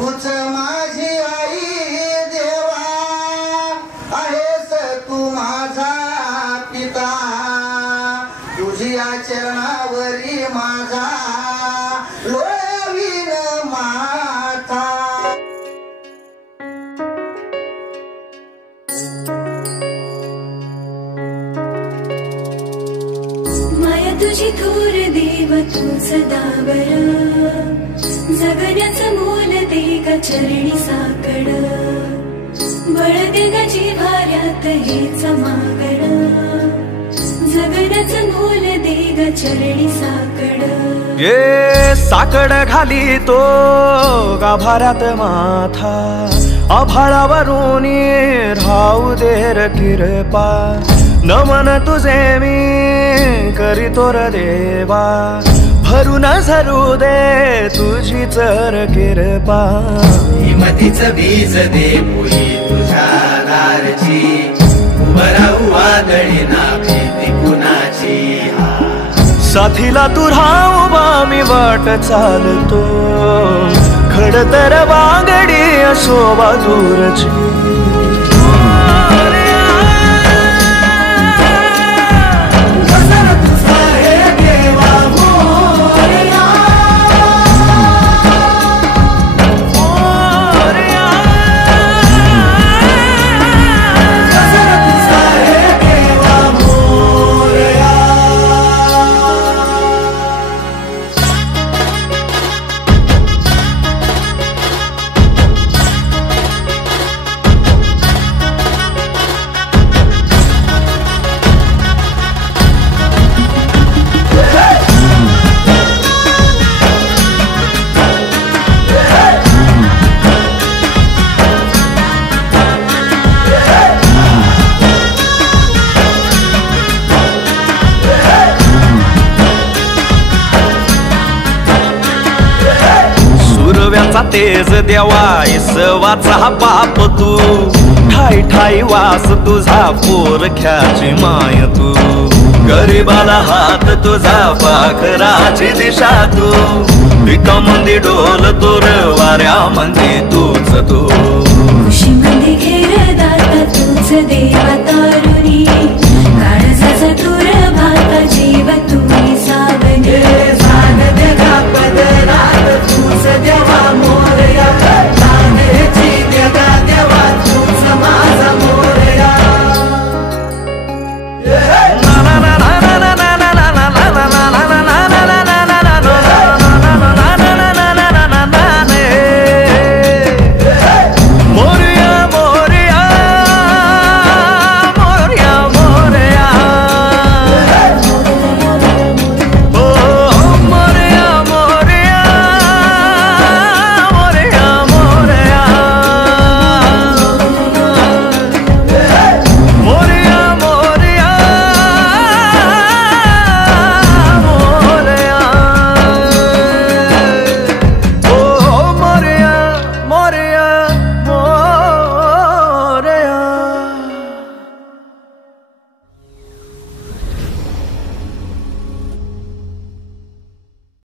तूच माझी आई देवा आहेस तू माझा पिता तुझ्या चरणावरी माझा लोळवीन माथा माया तुझी थोर देव तू सदावर जगण्याचं मोल दे ग चरणी साकड बळ दे ग जिव्हाऱ्यात हेच मागड जगण्याचं मोल दे ग चरणी साकड ये साकड घाली तो गाभाऱ्यात माथा आभाळावरून राहू दे र कृपा नमन तुझे मी करीतो र देवा भरून झरू दे तुझी चर कृपा हिमतीचं बीज दे पुई तुझ्या दारची उभराऊ वादळी ना भीती कुणाची साथीला तू राहू मी वाट चालतो खडतर वांगडी असो बाजूरची तेज देवा इसवाचा बाप तू ठाई ठाई वास तुझा पोरख्याची माय तू गरीबाला हात तुझा पाखराची दिशा तू पिकामंदी डोल तोर वाऱ्यामध्ये तूच तू खुशी मध्ये घेर दाता तूच देवा तार